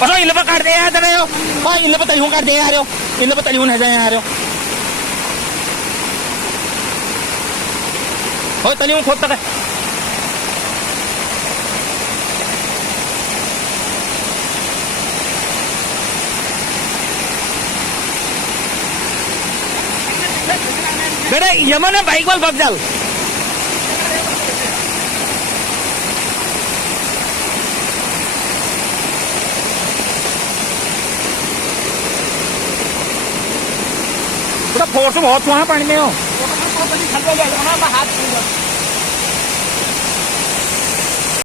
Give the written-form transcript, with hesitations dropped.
Pasok, ilo pa karde ya tayo. Pa, ilo pa talihong karde ya ryo. Ilo pa talihong hada ya ryo. Oh, talihong khot tak. बेटा Yemen है bike वाल भाग जाल बेटा force बहुत वहां पानी में हो हाथ